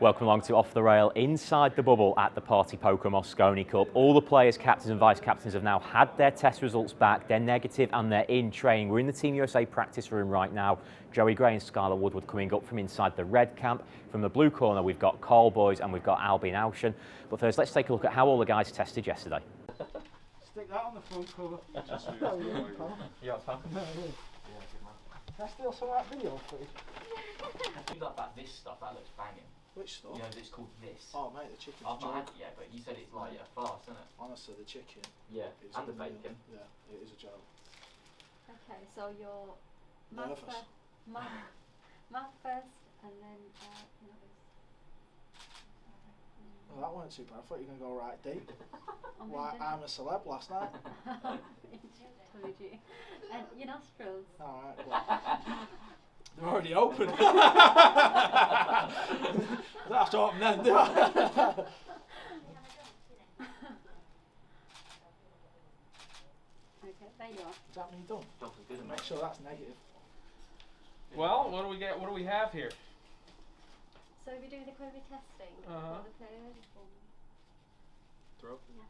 Welcome along to Off the Rail inside the bubble at the Party Poker Mosconi Cup. All the players, captains and vice captains have now had their test results back. They're negative and they're in training. We're in the Team USA practice room right now. Joey Gray and Skylar Woodward coming up from inside the red camp. From the blue corner, we've got Carl Boys and we've got Albin Aushan. But first, let's take a look at how all the guys tested yesterday. Stick that on the front cover. Yeah, pal. Can I steal some of that video, please? You like that this stuff, that looks banging. Which stuff? You know, it's called this. Oh mate, the chicken's I've a not had joke. it yet, but you said it's like a farce, isn't it? Honestly, the chicken. Yeah, is and the unreal. bacon. Yeah, it is a joke. Okay, so you're Nervous. math first, and then you know this. Well, that weren't too bad. I thought you were going to go right deep. Oh, Like I'm a celeb last night. Told you. And your nostrils. Alright, well. They're already open. I don't have to open them, do I? Okay, there you are. Is that me done? Job's as good as Make sure that's negative. Well, what do we get? What do we have here? So we're doing the COVID testing Uh-huh. for the players. Throw. Yeah.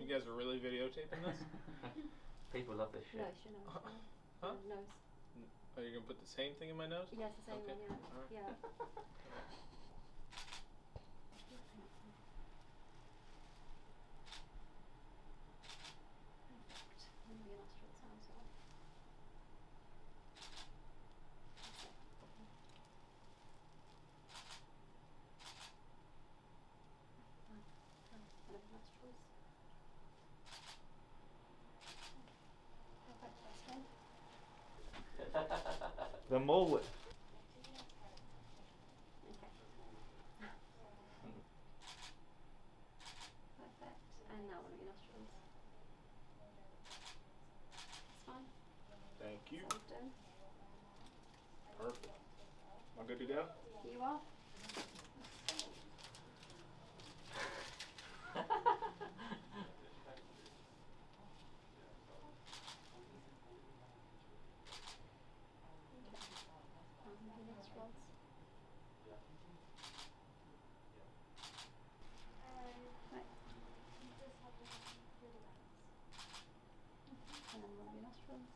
You guys are really videotaping this? People love this shit. Nose, your nose. Huh? Nose. Are you gonna put the same thing in my nose? Yes, the same Okay. one, Alright. yeah. Yeah. Perfect. And your nostrils now as well. And the nostrils. Perfect, that's fine. The mullet. Okay. Perfect. And now one of your nostrils. That's fine. Thank you. That's all done. Perfect. Am I good to go? You are. Your nostrils. Right. And then one of your nostrils.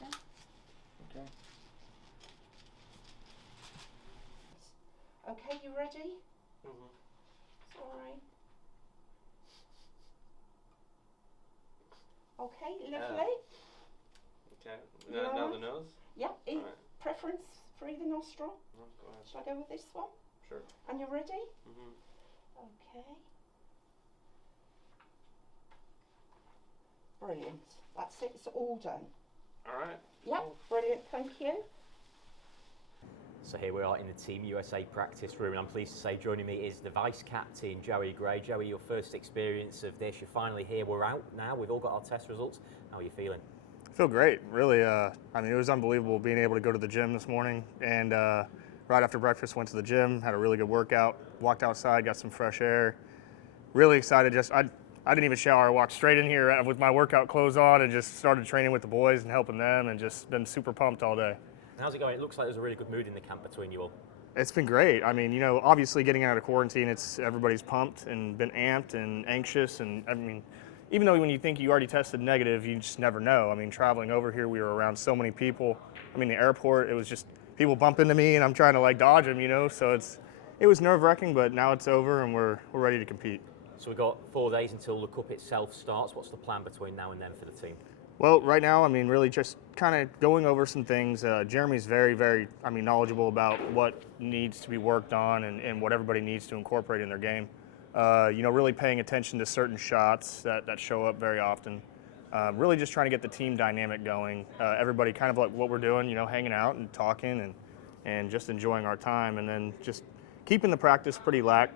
Done. Okay. Okay, you ready? Mm-hmm. Sorry. Okay, lovely. Okay. You alright? the nose? Yep, Alright. preference for either nostril. Oh, go ahead. Shall I go with this one? Sure. And you're ready? Mm-hmm. Okay. Brilliant. That's it, it's all done. All right. Yep, brilliant, thank you. So here we are in the Team USA practice room, and I'm pleased to say joining me is the vice captain, Joey Gray. Joey, your first experience of this, you're finally here. We're out now. We've all got our test results. How are you feeling? I feel great, really. I mean, it was unbelievable being able to go to the gym this morning, and right after breakfast went to the gym, had a really good workout, walked outside, got some fresh air. Really excited. I didn't even shower. I walked straight in here with my workout clothes on and just started training with the boys and helping them, and just been super pumped all day. How's it going? It looks like there's a really good mood in the camp between you all. It's been great. I mean, you know, obviously getting out of quarantine, everybody's pumped and been amped and anxious, and I mean, even though when you think you already tested negative, you just never know. I mean, traveling over here, we were around so many people. I mean, the airport, it was just people bump into me and I'm trying to like dodge them, you know, so it was nerve-wracking, but now it's over and we're ready to compete. So we've got 4 days until the Cup itself starts. What's the plan between now and then for the team? Well, right now, I mean, really just kind of going over some things. Jeremy's very, very, I mean, knowledgeable about what needs to be worked on and what everybody needs to incorporate in their game. You know, really paying attention to certain shots that show up very often. Really just trying to get the team dynamic going. Everybody kind of like what we're doing, you know, hanging out and talking and just enjoying our time, and then just keeping the practice pretty like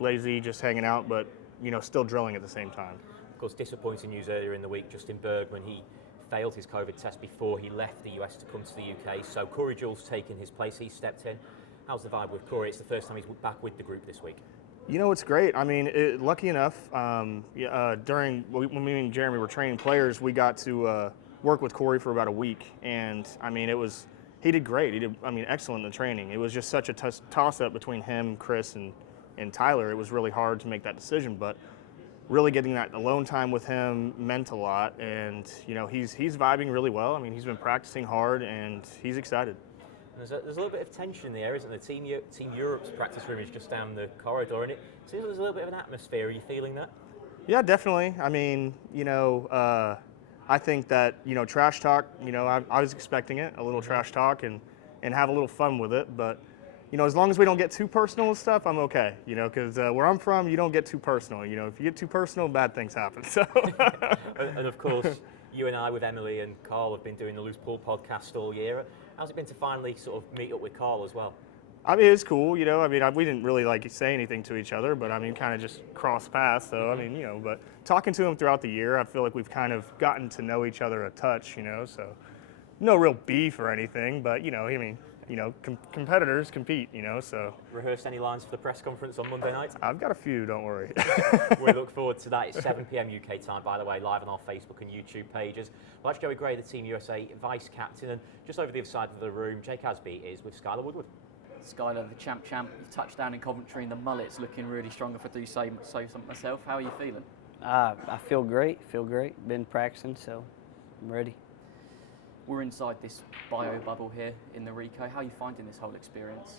lazy, just hanging out, but, you know, still drilling at the same time. Of course, disappointing news earlier in the week, Justin Bergman, he failed his COVID test before he left the US to come to the UK, so Corey Jules taken his place, he stepped in. How's the vibe with Corey? It's the first time he's back with the group this week. You know, it's great. I mean, lucky enough, during when me and Jeremy were training players, we got to work with Corey for about a week, and I mean, he did great. He did, I mean, excellent in the training. It was just such a toss-up between him, Chris, and Tyler. It was really hard to make that decision, but really getting that alone time with him meant a lot, and you know, he's vibing really well. I mean, he's been practicing hard, and he's excited. There's a little bit of tension in the air, isn't there? Team Europe's practice room is just down the corridor, and it seems there's a little bit of an atmosphere. Are you feeling that? Yeah, definitely. I mean, you know, I think that, you know, trash talk, you know, I was expecting it, a little trash talk, and have a little fun with it. But, you know, as long as we don't get too personal with stuff, I'm okay, you know, because where I'm from, you don't get too personal. You know, if you get too personal, bad things happen. So. And of course, you and I with Emily and Carl have been doing the Loose Pool podcast all year. How's it been to finally sort of meet up with Carl as well? I mean, it's cool, you know. I mean, we didn't really like say anything to each other, but I mean, kind of just cross paths. So I mean, you know, but talking to him throughout the year, I feel like we've kind of gotten to know each other a touch, you know. So no real beef or anything, but you know, I mean, you know, competitors compete, you know. So rehearsed any lines for the press conference on Monday night? I've got a few, don't worry. We look forward to that. It's 7 p.m. UK time, by the way, live on our Facebook and YouTube pages. Well, that's Joey Gray, the Team USA vice captain, and just over the other side of the room, Jake Asby is with Skylar Woodward. Skylar, the champ, you've touched down in Coventry and the mullet's looking really strong, if I do say something myself. How are you feeling? I feel great, Been practicing, so I'm ready. We're inside this bio bubble here in the Rico. How are you finding this whole experience?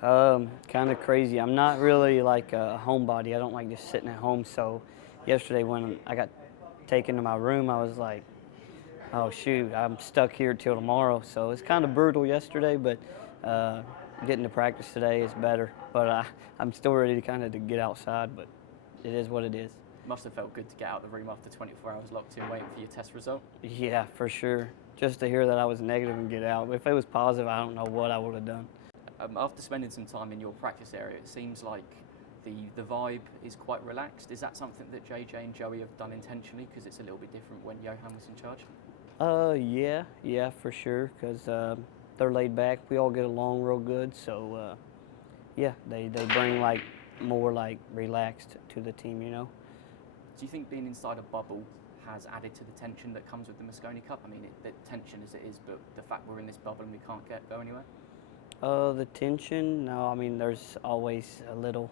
Kind of crazy. I'm not really like a homebody. I don't like just sitting at home. So yesterday when I got taken to my room, I was like, oh shoot, I'm stuck here till tomorrow. So it's kind of brutal yesterday, but getting to practice today is better. But I'm still ready to get outside, but it is what it is. Must have felt good to get out of the room after 24 hours locked in waiting for your test result. Yeah, for sure. Just to hear that I was negative and get out. If it was positive, I don't know what I would have done. After spending some time in your practice area, it seems like the vibe is quite relaxed. Is that something that JJ and Joey have done intentionally, because it's a little bit different when Johan was in charge? Yeah, for sure, because they're laid back. We all get along real good, so yeah, they bring like more like relaxed to the team, you know. Do you think being inside a bubble has added to the tension that comes with the Mosconi Cup? I mean, the tension as it is, but the fact we're in this bubble and we can't go anywhere? The tension, no, I mean, there's always a little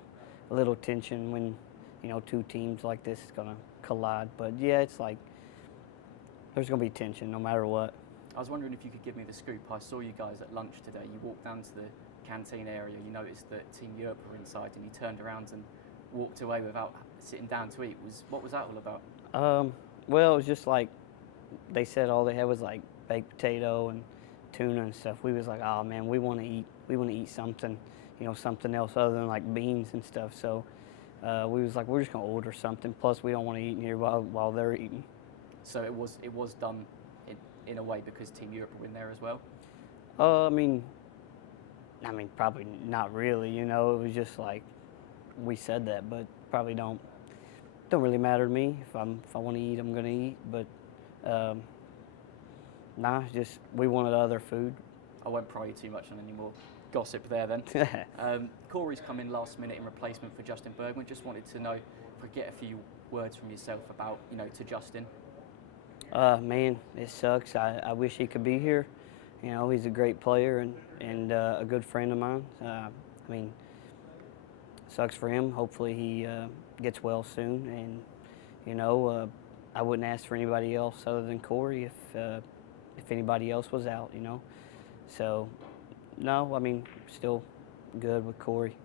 tension when, you know, two teams like this is going to collide. But yeah, it's like there's going to be tension no matter what. I was wondering if you could give me the scoop. I saw you guys at lunch today. You walked down to the canteen area. You noticed that Team Europe were inside, and you turned around and walked away without sitting down to eat. What was that all about? Well, it was just like they said all they had was like baked potato and tuna and stuff. We was like, oh man, we want to eat something, you know, something else other than like beans and stuff. So we was like, we're just gonna order something. Plus, we don't want to eat in here while they're eating. So it was done in a way because Team Europe were in there as well. I mean, probably not really. You know, it was just like we said that, but probably don't really matter to me. If I want to eat, I'm gonna eat. But nah, just we wanted other food. I won't pry you too much on any more gossip there then. Corey's come in last minute in replacement for Justin Bergman. Just wanted to know if I could get a few words from yourself about, you know, to Justin. Man, it sucks. I wish he could be here. You know, he's a great player and a good friend of mine. I mean, sucks for him. Hopefully he gets well soon. And, you know, I wouldn't ask for anybody else other than Corey if anybody else was out, you know. So, no, I mean, still good with Corey.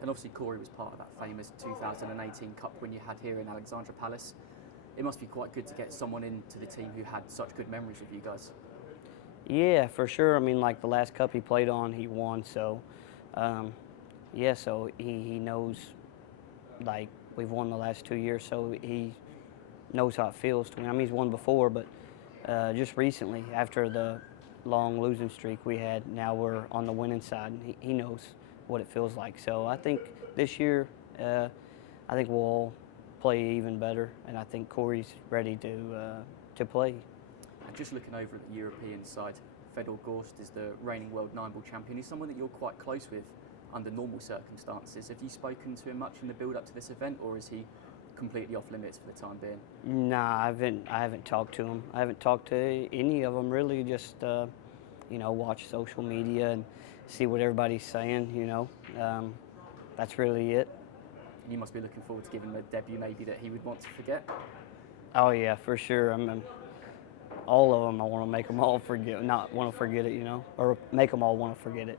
And obviously Corey was part of that famous 2018 Cup win you had here in Alexandra Palace. It must be quite good to get someone into the team who had such good memories of you guys. Yeah, for sure. I mean, like the last cup he played on, he won. So, yeah, so he knows, like, we've won the last 2 years, so he knows how it feels to win. I mean, he's won before, but just recently, after the long losing streak we had, now we're on the winning side, and he knows what it feels like. So I think this year, I think we'll all play even better, and I think Corey's ready to play. And just looking over at the European side, Fedor Gorst is the reigning world 9-ball champion. He's someone that you're quite close with. under normal circumstances. Have you spoken to him much in the build-up to this event, or is he completely off limits for the time being? Nah, I haven't talked to him. I haven't talked to any of them really. Just watch social media and see what everybody's saying. That's really it. You must be looking forward to giving him a debut maybe that he would want to forget. Oh yeah, for sure. All of them. I want to make them all not want to forget it. Or make them all want to forget it.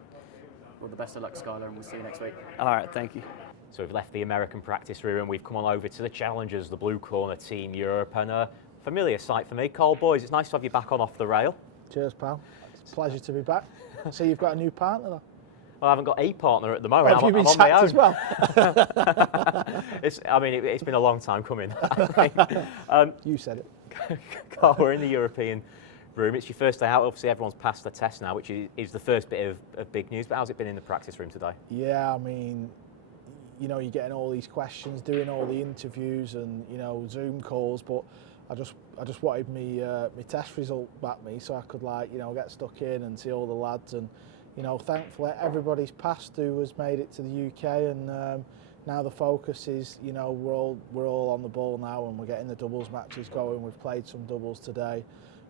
Well, the best of luck, Skylar, and we'll see you next week. All right, thank you. So we've left the American practice room and we've come on over to the challengers, the blue corner, Team Europe, and a familiar sight for me. Cole, boys, it's nice to have you back on Off the Rail. Cheers, pal. It's a pleasure to be back. So you've got a new partner, though? Well, I haven't got a partner at the moment. Have you been I'm on my sacked own. as well? It's been a long time coming, I think. You said it. Carl, we're in the European room. It's your first day out. Obviously, everyone's passed the test now, which is the first bit of big news. But how's it been in the practice room today? Yeah, you're getting all these questions, doing all the interviews and, Zoom calls, but I just wanted me test result back so I could get stuck in and see all the lads, and thankfully everybody's passed who has made it to the UK, and now the focus is we're all on the ball now, and we're getting the doubles matches going. We've played some doubles today,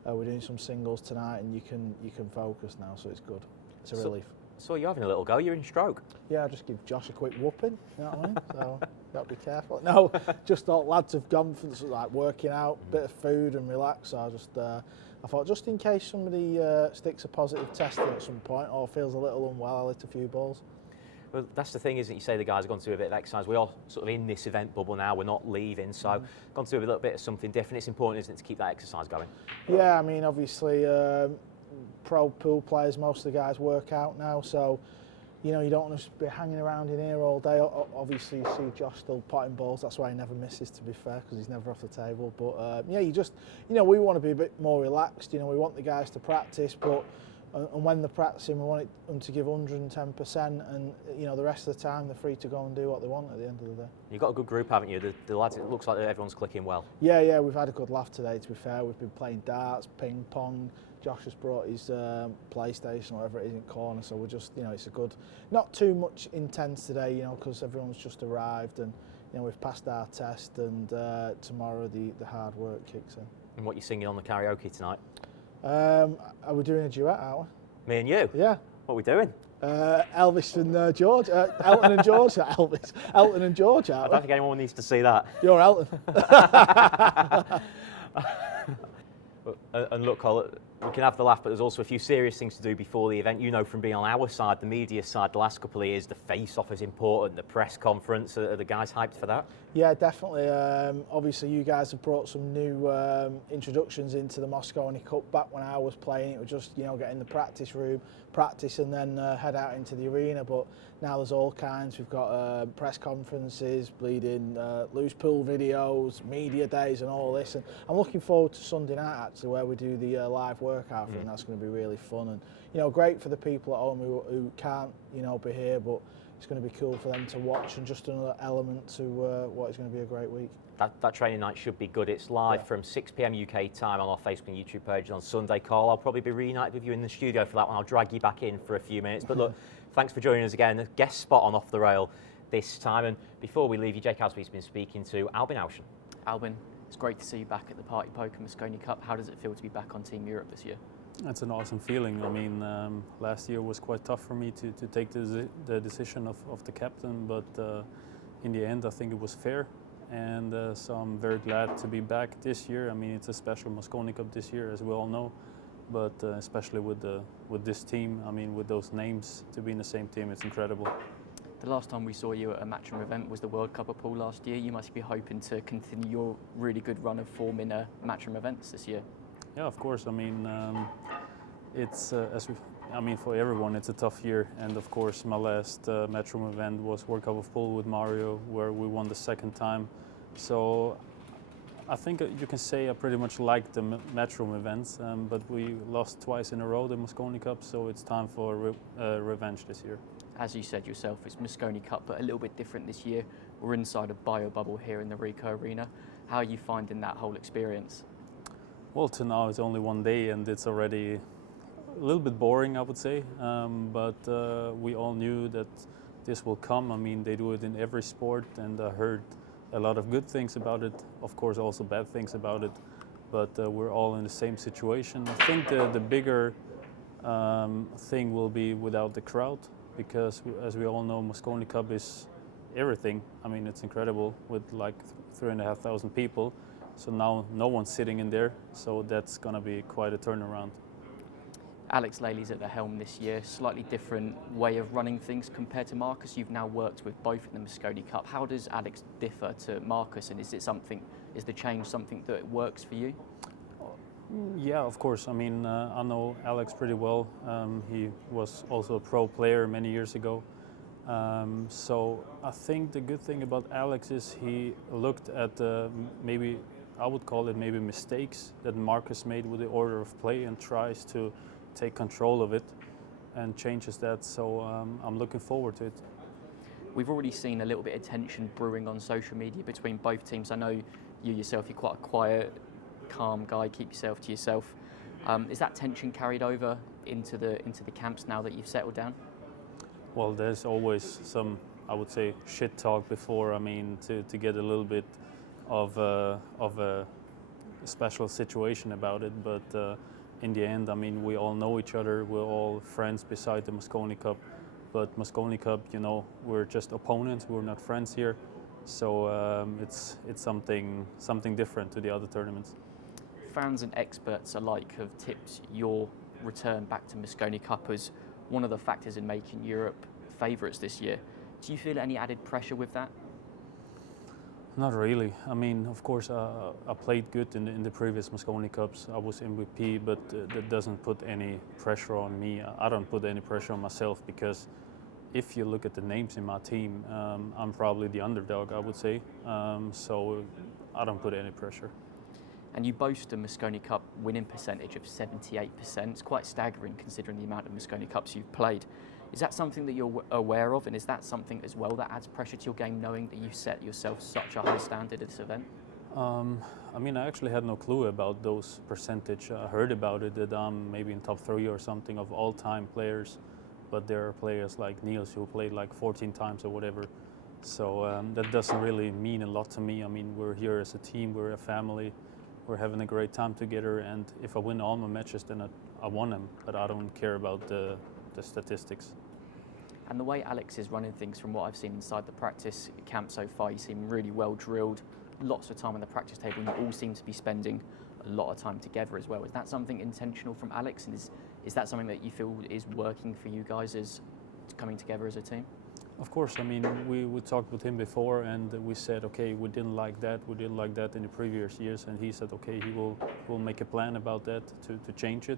we're doing some singles tonight, and you can focus now, so it's good. It's a relief. So you're having a little go. You're in stroke. Yeah, I just give Josh a quick whooping. You know what I mean? So got to be careful. No, just thought lads have gone for working out, bit of food and relax. So I thought just in case somebody sticks a positive test in at some point or feels a little unwell, I'll hit a few balls. Well, that's the thing, isn't it? You say the guys have gone to do a bit of exercise. We're all sort of in this event bubble now. We're not leaving, so gone to do a little bit of something different. It's important, isn't it, to keep that exercise going? Yeah, obviously. Pro pool players, most of the guys work out now, so you don't want to be hanging around in here all day. Obviously, you see Josh still potting balls. That's why he never misses, to be fair, because he's never off the table. But we want to be a bit more relaxed. We want the guys to practice, but and when they're practicing, we want them to give 110%, and the rest of the time they're free to go and do what they want at the end of the day. You've got a good group, haven't you? The lads, it looks like everyone's clicking well. Yeah, we've had a good laugh today, to be fair. We've been playing darts, ping pong. Josh has brought his PlayStation, whatever it is, in corner, so we're just, it's a good, not too much intense today, because everyone's just arrived, and we've passed our test, and tomorrow the hard work kicks in. And what are you singing on the karaoke tonight? Are we doing a duet, aren't we? Me and you? Yeah. What are we doing? Elvis and George, Elton and George, Elvis, Elton and George, aren't I we? don't think anyone needs to see that. You're Elton. And look, Cole, we can have the laugh, but there's also a few serious things to do before the event. From being on our side, the media side, the last couple of years, the face-off is important, the press conference. Are the guys hyped for that? Yeah, definitely. Obviously, you guys have brought some new introductions into the Mosconi Cup. Back when I was playing, it was just get in the practice room, practice, and then head out into the arena. But now there's all kinds. We've got press conferences, bleeding loose pool videos, media days, and all this. And I'm looking forward to Sunday night actually, where we do the live workout. I think that's going to be really fun, and great for the people at home who can't be here, but it's going to be cool for them to watch, and just another element to what is going to be a great week. That training night should be good. It's live from 6 p.m. UK time on our Facebook and YouTube pages on Sunday. Carl, I'll probably be reunited with you in the studio for that one. I'll drag you back in for a few minutes. But look, thanks for joining us again. A guest spot on Off the Rail this time. And before we leave you, Jake Hasby's been speaking to Albin Auschen. Albin, it's great to see you back at the Party Poker Mosconi Cup. How does it feel to be back on Team Europe this year? It's an awesome feeling. Last year was quite tough for me to take the decision of the captain, but in the end I think it was fair, and so I'm very glad to be back this year. It's a special Mosconi Cup this year, as we all know, but especially with this team, with those names, to be in the same team, it's incredible. The last time we saw you at a Matchroom event was the World Cup at pool last year. You must be hoping to continue your really good run of form in Matchroom events this year. Yeah, of course. It's for everyone, it's a tough year, and of course, my last Matchroom event was World Cup of Pool with Mario, where we won the second time. So I think you can say I pretty much like the Matchroom events, but we lost twice in a row the Mosconi Cup, so it's time for revenge this year. As you said yourself, it's Mosconi Cup, but a little bit different this year. We're inside a bio bubble here in the Rico Arena. How are you finding that whole experience? Well, to now it's only one day, and it's already a little bit boring, I would say. But we all knew that this will come. I mean, they do it in every sport, and I heard a lot of good things about it. Of course, also bad things about it. But we're all in the same situation. I think the bigger thing will be without the crowd, because as we all know, Mosconi Cup is everything. I mean, it's incredible with like 3,500 people. So now no one's sitting in there, so that's going to be quite a turnaround. Alex Lely's at the helm this year, slightly different way of running things compared to Marcus. You've now worked with both in the Mosconi Cup. How does Alex differ to Marcus, and is the change something that works for you? Yeah, of course. I mean, I know Alex pretty well. He was also a pro player many years ago. So I think the good thing about Alex is he looked at maybe, I would call it maybe mistakes that Marcus made with the order of play and tries to take control of it and changes that. So I'm looking forward to it. We've already seen a little bit of tension brewing on social media between both teams. I know you yourself, you're quite a quiet, calm guy, keep yourself to yourself. Is that tension carried over into the camps now that you've settled down? Well, there's always some, I would say, shit talk before. I mean, to get a little bit of a special situation about it. But in the end, I mean, we all know each other. We're all friends beside the Mosconi Cup. But Mosconi Cup, you know, we're just opponents. We're not friends here. So it's something different to the other tournaments. Fans and experts alike have tipped your return back to Mosconi Cup as one of the factors in making Europe favourites this year. Do you feel any added pressure with that? Not really. I mean, of course, I played good in the previous Mosconi Cups. I was MVP, but that doesn't put any pressure on me. I don't put any pressure on myself, because if you look at the names in my team, I'm probably the underdog, I would say. So I don't put any pressure. And you boast a Mosconi Cup winning percentage of 78%. It's quite staggering considering the amount of Mosconi Cups you've played. Is that something that you're aware of, and is that something as well that adds pressure to your game, knowing that you set yourself such a high standard at this event? I mean, I actually had no clue about those percentage. I heard about it, that I'm maybe in top 3 or something of all-time players, but there are players like Niels who played like 14 times or whatever. So that doesn't really mean a lot to me. I mean, we're here as a team, we're a family, we're having a great time together, and if I win all my matches, then I won them, but I don't care about the statistics. And the way Alex is running things, from what I've seen inside the practice camp so far, you seem really well drilled, lots of time on the practice table, and you all seem to be spending a lot of time together as well. Is that something intentional from Alex, and is that something that you feel is working for you guys as coming together as a team? Of course. I mean, we talked with him before, and we said, okay, we didn't like that in the previous years, and he said, okay, he will make a plan about that to change it.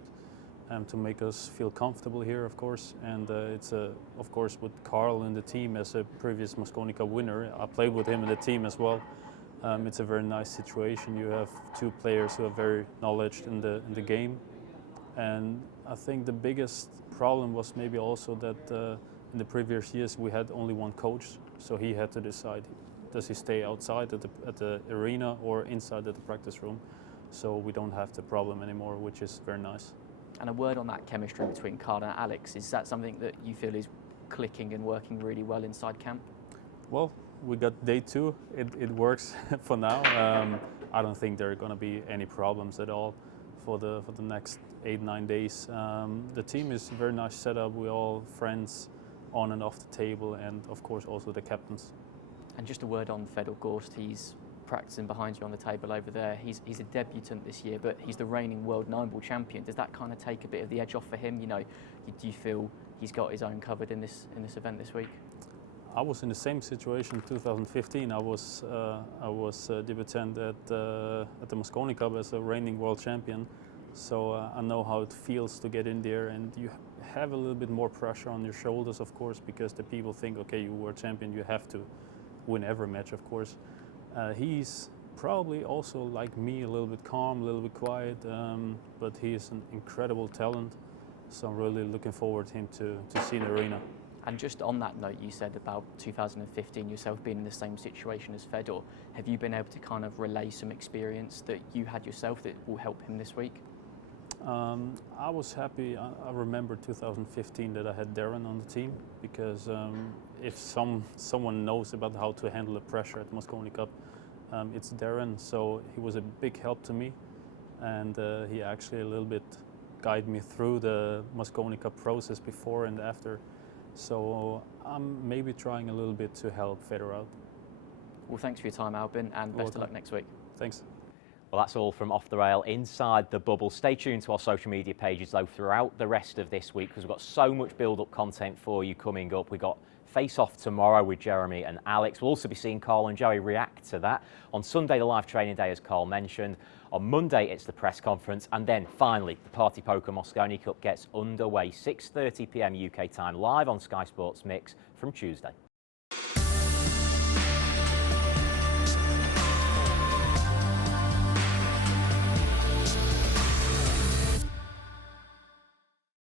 To make us feel comfortable here, of course. And it's of course, with Carl in the team as a previous Mosconi Cup winner. I played with him in the team as well. It's a very nice situation. You have two players who are very knowledgeable in the game. And I think the biggest problem was maybe also that in the previous years we had only one coach, so he had to decide, does he stay outside at the arena or inside at the practice room? So we don't have the problem anymore, which is very nice. And a word on that chemistry between Carl and Alex, is that something that you feel is clicking and working really well inside camp? Well, we got day 2. It works for now. I don't think there are going to be any problems at all for the next 8-9 days. The team is a very nice setup. We're all friends on and off the table, and of course also the captains. And just a word on Fedor Gorst. He's practicing behind you on the table over there. He's a debutant this year, but he's the reigning world 9-ball champion. Does that kind of take a bit of the edge off for him? You know, do you feel he's got his own covered in this event this week? I was in the same situation in 2015. I was debutant at the Mosconi Cup as a reigning world champion. So I know how it feels to get in there, and you have a little bit more pressure on your shoulders, of course, because the people think, okay, you were champion, you have to win every match, of course. He's probably also like me, a little bit calm, a little bit quiet, but he is an incredible talent. So I'm really looking forward to him to see in the arena. And just on that note, you said about 2015 yourself being in the same situation as Fedor. Have you been able to kind of relay some experience that you had yourself that will help him this week? I was happy. I remember 2015 that I had Darren on the team because if someone knows about how to handle the pressure at Mosconi Cup, it's Darren. So he was a big help to me, and he actually a little bit guided me through the Mosconi Cup process before and after. So I'm maybe trying a little bit to help Federer out. Well, thanks for your time, Albin, and best of luck next week. Thanks. Well, that's all from Off the Rail Inside the Bubble. Stay tuned to our social media pages, though, throughout the rest of this week, because we've got so much build-up content for you coming up. We've got face-off tomorrow with Jeremy and Alex. We'll also be seeing Carl and Joey react to that. On Sunday, the live training day, as Carl mentioned. On Monday, it's the press conference. And then, finally, the Party Poker Mosconi Cup gets underway, 6:30 p.m. UK time, live on Sky Sports Mix from Tuesday.